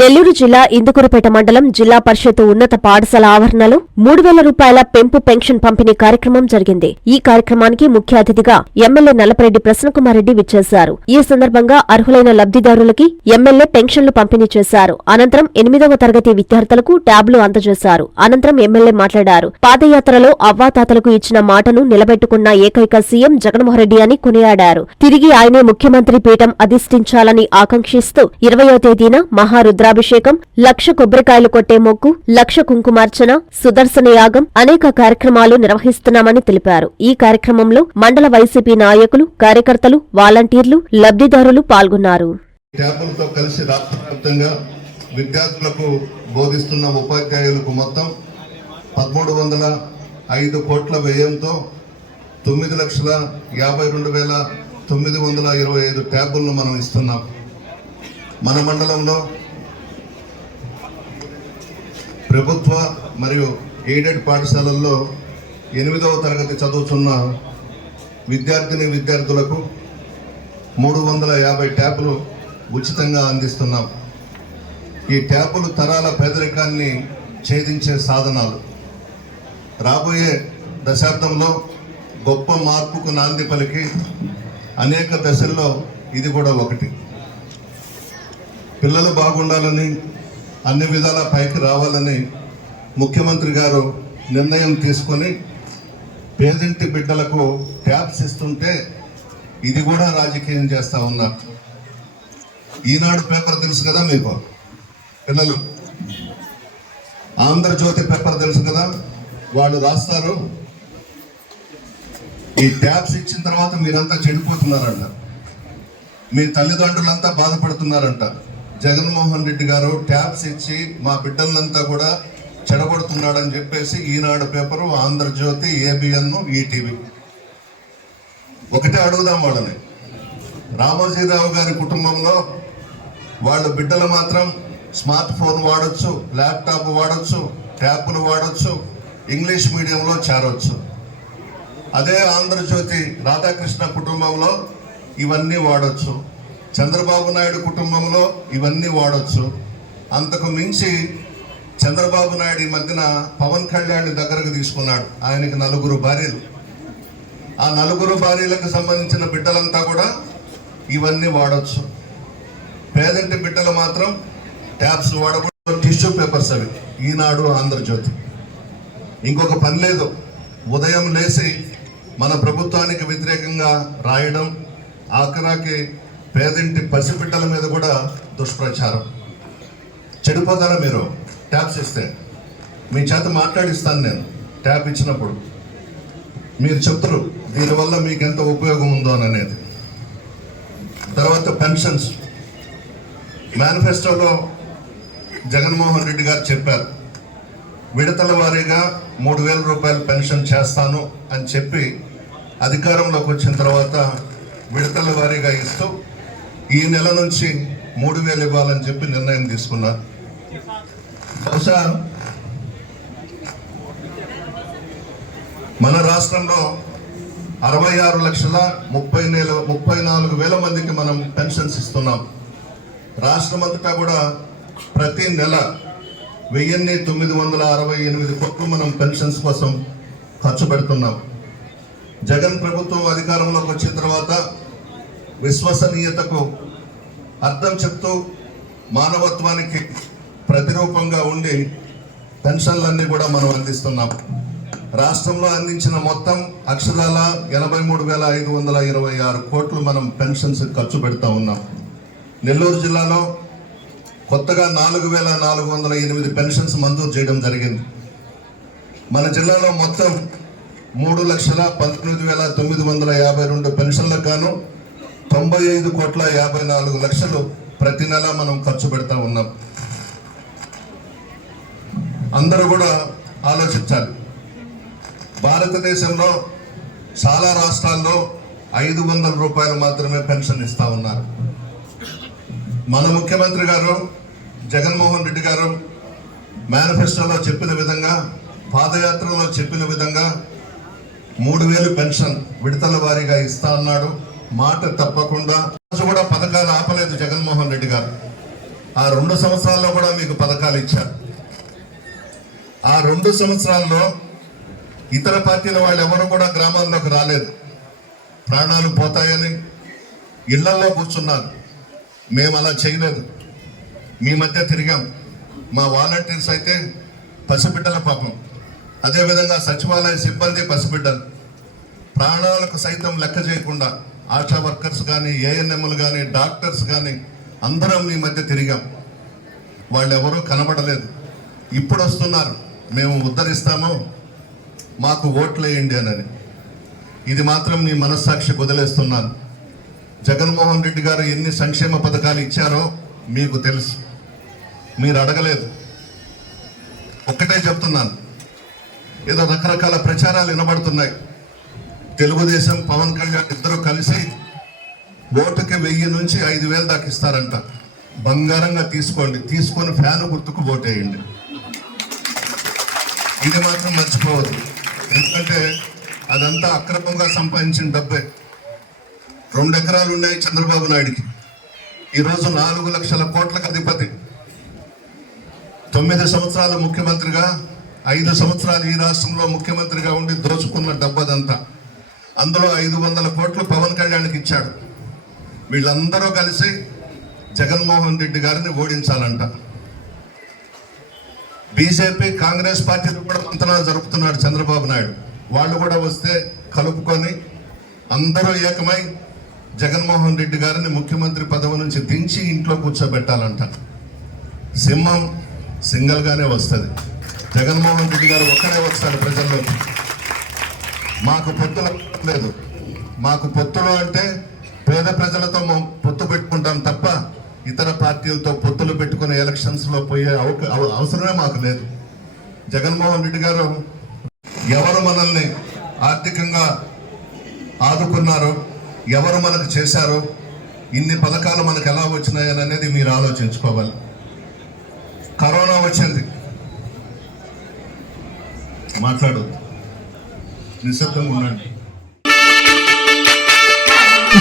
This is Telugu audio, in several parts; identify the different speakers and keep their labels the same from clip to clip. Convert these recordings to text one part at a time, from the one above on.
Speaker 1: నెల్లూరు జిల్లా ఇందుకూరుపేట మండలం జిల్లా పరిషత్ ఉన్నత పాఠశాల ఆవరణలో మూడు వేల రూపాయల పెంపు పెన్షన్ పంపిణీ కార్యక్రమం జరిగింది. ఈ కార్యక్రమానికి ముఖ్య అతిథిగా ఎమ్మెల్యే నల్లపరెడ్డి ప్రసన్నకుమారెడ్డి విచ్చేశారు. ఈ సందర్భంగా అర్హులైన లబ్ధిదారులకి ఎమ్మెల్యే పెన్షన్లు పంపిణీ చేశారు. అనంతరం ఎనిమిదవ తరగతి విద్యార్థులకు ట్యాబ్లు అందజేశారు. అనంతరం ఎమ్మెల్యే మాట్లాడారు. పాదయాత్రలో అవ్వాతాతలకు ఇచ్చిన మాటను నిలబెట్టుకున్న ఏకైక సీఎం జగన్మోహన్రెడ్డి అని కొనియాడారు. తిరిగి ఆయనే ముఖ్యమంత్రి పీఠం అధిష్ఠించాలని ఆకాంక్షిస్తూ ఇరవయో తేదీన రుద్రాభిషేకం లక్ష కొబ్బరికాయలు కొట్టే మొక్కు లక్ష కుంకుమార్చన సుదర్శన యాగం అనేక కార్యక్రమాలు నిర్వహిస్తున్నామని తెలిపారు. ఈ కార్యక్రమంలో మండల వైసీపీ నాయకులు కార్యకర్తలు వాలంటీర్లు లబ్ధిదారులు పాల్గొన్నారు.
Speaker 2: కలిసి విద్యార్థులకు బోధిస్తున్న ఉపాధ్యాయులకు మొత్తం పదమూడు వందల ఐదు కోట్ల వ్యయంతో తొమ్మిది లక్షల యాభై రెండు వేల తొమ్మిది వందల ఇరవై ఐదు ట్యాబులను మనం ఇస్తున్నాం. మన మండలంలో ప్రభుత్వ మరియు ఎయిడెడ్ పాఠశాలల్లో ఎనిమిదవ తరగతి చదువుతున్న విద్యార్థిని విద్యార్థులకు మూడు వందల యాభై ట్యాపులు ఉచితంగా అందిస్తున్నాం. ఈ ట్యాపులు తరాల పేదరికాన్ని ఛేదించే సాధనాలు. రాబోయే దశాబ్దంలో గొప్ప మార్పుకు నాంది పలికి అనేక దశల్లో ఇది కూడా ఒకటి. పిల్లలు బాగుండాలని అన్ని విధాల పైకి రావాలని ముఖ్యమంత్రి గారు నిర్ణయం తీసుకొని పేదింటి బిడ్డలకు ట్యాబ్స్ ఇస్తుంటే ఇది కూడా రాజకీయం చేస్తూ ఉన్నారు. ఈనాడు పేపర్ తెలుసు కదా మీకు? పిల్లలు. ఆంధ్రజ్యోతి పేపర్ తెలుసు కదా? వాళ్ళు రాస్తారు. ఈ ట్యాబ్స్ ఇచ్చిన తర్వాత మీరంతా చెడిపోతున్నారంట. మీ తల్లిదండ్రులంతా బాధపడుతున్నారంట. జగన్మోహన్ రెడ్డి గారు ట్యాబ్స్ ఇచ్చి మా బిడ్డలంతా కూడా చెడగొడుతున్నాడని చెప్పేసి Eenadu paper Andhra Jyothi ABN ETV. ఒకటే అడుగుదాం వాళ్ళని. రామోజీరావు గారి కుటుంబంలో వాళ్ళ బిడ్డలు మాత్రం స్మార్ట్ ఫోన్ వాడచ్చు ల్యాప్టాప్ వాడచ్చు ట్యాబ్లు వాడచ్చు ఇంగ్లీష్ మీడియంలో చేరవచ్చు అదే ఆంధ్రజ్యోతి రాధాకృష్ణ కుటుంబంలో ఇవన్నీ వాడచ్చు. చంద్రబాబు నాయుడు కుటుంబంలో ఇవన్నీ వాడచ్చు. అంతకు మించి చంద్రబాబు నాయుడు ఈ మధ్యన పవన్ కళ్యాణ్ దగ్గరకు తీసుకున్నాడు. ఆయనకి నలుగురు భార్యలు. ఆ నలుగురు భార్యలకు సంబంధించిన బిడ్డలంతా కూడా ఇవన్నీ వాడచ్చు. పేదంటి బిడ్డలు మాత్రం ట్యాబ్స్ వాడకూడదు టిష్యూ పేపర్స్ అవి. ఈనాడు ఆంధ్రజ్యోతి. ఇంకొక పని లేదు. ఉదయం లేచి మన ప్రభుత్వానికి వ్యతిరేకంగా రాయడం ఆఖరాకి పేదింటి పసిబిడ్డల మీద కూడా దుష్ప్రచారం. చెడిపోతారా మీరు ట్యాబ్స్ ఇస్తే మీ చేత మాట్లాడిస్తాను నేను ట్యాబ్ ఇచ్చినప్పుడు. మీరు చెప్తారు దీనివల్ల మీకు ఎంత ఉపయోగం ఉందో అని అనేది తర్వాత పెన్షన్స్. మేనిఫెస్టోలో జగన్మోహన్ రెడ్డి గారు చెప్పారు విడతల వారీగా మూడు వేల రూపాయల పెన్షన్ చేస్తాను అని చెప్పి అధికారంలోకి వచ్చిన తర్వాత విడతల వారీగా ఇస్తూ ఈ నెల నుంచి మూడు వేలు ఇవ్వాలని చెప్పి నిర్ణయం తీసుకున్నారు బహుశా మన రాష్ట్రంలో అరవై ఆరు లక్షల ముప్పై నెల ముప్పై నాలుగు వేల మందికి మనం పెన్షన్స్ ఇస్తున్నాం. రాష్ట్రం అంతటా కూడా ప్రతి నెల వెయ్యిన్ని తొమ్మిది వందల అరవై ఎనిమిది కోట్లు మనం పెన్షన్స్ కోసం ఖర్చు పెడుతున్నాం. జగన్ ప్రభుత్వం అధికారంలోకి వచ్చిన తర్వాత విశ్వసనీయతకు అర్థం చెప్తూ మానవత్వానికి ప్రతిరూపంగా ఉండి పెన్షన్లన్నీ కూడా మనం అందిస్తున్నాం. రాష్ట్రంలో అందించిన మొత్తం అక్షరాల ఎనభై మూడు వేల ఐదు వందల ఇరవై ఆరు కోట్లు మనం పెన్షన్స్ ఖర్చు పెడతా ఉన్నాం. నెల్లూరు జిల్లాలో కొత్తగా నాలుగు వేల నాలుగు వందల ఎనిమిది పెన్షన్స్ మంజూరు చేయడం జరిగింది. మన జిల్లాలో మొత్తం మూడు లక్షల పంతొమ్మిది వేల తొమ్మిది వందల యాభై రెండు పెన్షన్లకు గాను తొంభై ఐదు కోట్ల యాభై నాలుగు లక్షలు ప్రతి నెల మనం ఖర్చు పెడతా ఉన్నాం. అందరూ కూడా ఆలోచించాలి. భారతదేశంలో చాలా రాష్ట్రాల్లో ఐదు వందల రూపాయలు మాత్రమే పెన్షన్ ఇస్తా ఉన్నారు. మన ముఖ్యమంత్రి గారు జగన్మోహన్ రెడ్డి గారు మేనిఫెస్టోలో చెప్పిన విధంగా పాదయాత్రలో చెప్పిన విధంగా మూడు వేలు పెన్షన్ విడతల వారీగా ఇస్తా అన్నాడు. మాట తప్పకుండా కూడా పథకాలు ఆపలేదు జగన్మోహన్ రెడ్డి గారు. ఆ రెండు సంవత్సరాల్లో కూడా మీకు పథకాలు ఇచ్చారు. ఆ రెండు సంవత్సరాల్లో ఇతర పార్టీల వాళ్ళు ఎవరు కూడా గ్రామాల్లోకి రాలేదు. ప్రాణాలు పోతాయని ఇళ్ళలో కూర్చున్నారు. మేము అలా చేయలేదు. మీ మధ్య తిరిగాం. మా వాలంటీర్స్ అయితే పసిబిడ్డల పాపం. అదేవిధంగా సచివాలయ సిబ్బంది పసిబిడ్డలు. ప్రాణాలకు సైతం లెక్క చేయకుండా ఆశా వర్కర్స్ కానీ ఏఎన్ఎంలు కానీ డాక్టర్స్ కానీ అందరం మీ మధ్య తిరిగాం. వాళ్ళు ఎవరూ కనబడలేదు. ఇప్పుడు వస్తున్నారు మేము ఉద్ధరిస్తాము. మాకు ఓట్లు వేయండి అని ఇది మాత్రం మీ మనస్సాక్షి వదిలేస్తున్నాను. జగన్మోహన్ రెడ్డి గారు ఎన్ని సంక్షేమ పథకాలు ఇచ్చారో మీకు తెలుసు. మీరు అడగలేదు. ఒక్కటే చెప్తున్నాను. ఏదో రకరకాల ప్రచారాలు వినబడుతున్నాయి. తెలుగుదేశం పవన్ కళ్యాణ్ ఇద్దరు కలిసి ఓటుకి వెయ్యి నుంచి ఐదు వేలు దాకా ఇస్తారంట. బంగారంగా తీసుకోండి. తీసుకొని ఫ్యాన్ గుర్తుకు ఓటేయండి. ఇది మాత్రం మర్చిపోవద్దు. ఎందుకంటే అదంతా అక్రమంగా సంపాదించిన డబ్బే. రెండు ఎకరాలు ఉన్నాయి చంద్రబాబు నాయుడికి. ఈరోజు నాలుగు లక్షల కోట్లకు అధిపతి. తొమ్మిది సంవత్సరాలు ముఖ్యమంత్రిగా ఐదు సంవత్సరాలు ఈ రాష్ట్రంలో ముఖ్యమంత్రిగా ఉండి దోచుకున్న డబ్బదంతా అందులో ఐదు వందల కోట్లు పవన్ కళ్యాణ్కి ఇచ్చాడు. వీళ్ళందరూ కలిసి జగన్మోహన్ రెడ్డి గారిని ఓడించాలంట. బీజేపీ కాంగ్రెస్ పార్టీలు కూడా మంతనా జరుపుతున్నాడు చంద్రబాబు నాయుడు. వాళ్ళు కూడా వస్తే కలుపుకొని అందరూ ఏకమై జగన్మోహన్ రెడ్డి గారిని ముఖ్యమంత్రి పదవి నుంచి దించి ఇంట్లో కూర్చోబెట్టాలంట. సింహం సింగల్గానే వస్తుంది. జగన్మోహన్ రెడ్డి గారు ఒక్కడే వస్తాడు ప్రజల్లోకి. మాకు పొత్తులు లేదు. మాకు పొత్తులు అంటే పేద ప్రజలతో మేము పొత్తు పెట్టుకుంటాం తప్ప ఇతర పార్టీలతో పొత్తులు పెట్టుకునే ఎలక్షన్స్లో పోయే అవసరమే మాకు లేదు. జగన్మోహన్ రెడ్డి గారు ఎవరు మనల్ని ఆర్థికంగా ఆదుకున్నారు ఎవరు మనకు చేశారు ఇన్ని పథకాలు మనకు ఎలా వచ్చినాయని అనేది మీరు ఆలోచించుకోవాలి. కరోనా వచ్చింది. మాట్లాడు. నిశ్శబ్దంగా ఉండండి.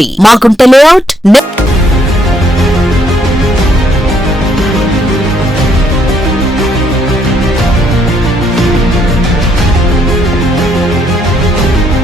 Speaker 3: మా మాగుంట లేఅవుట్ నె-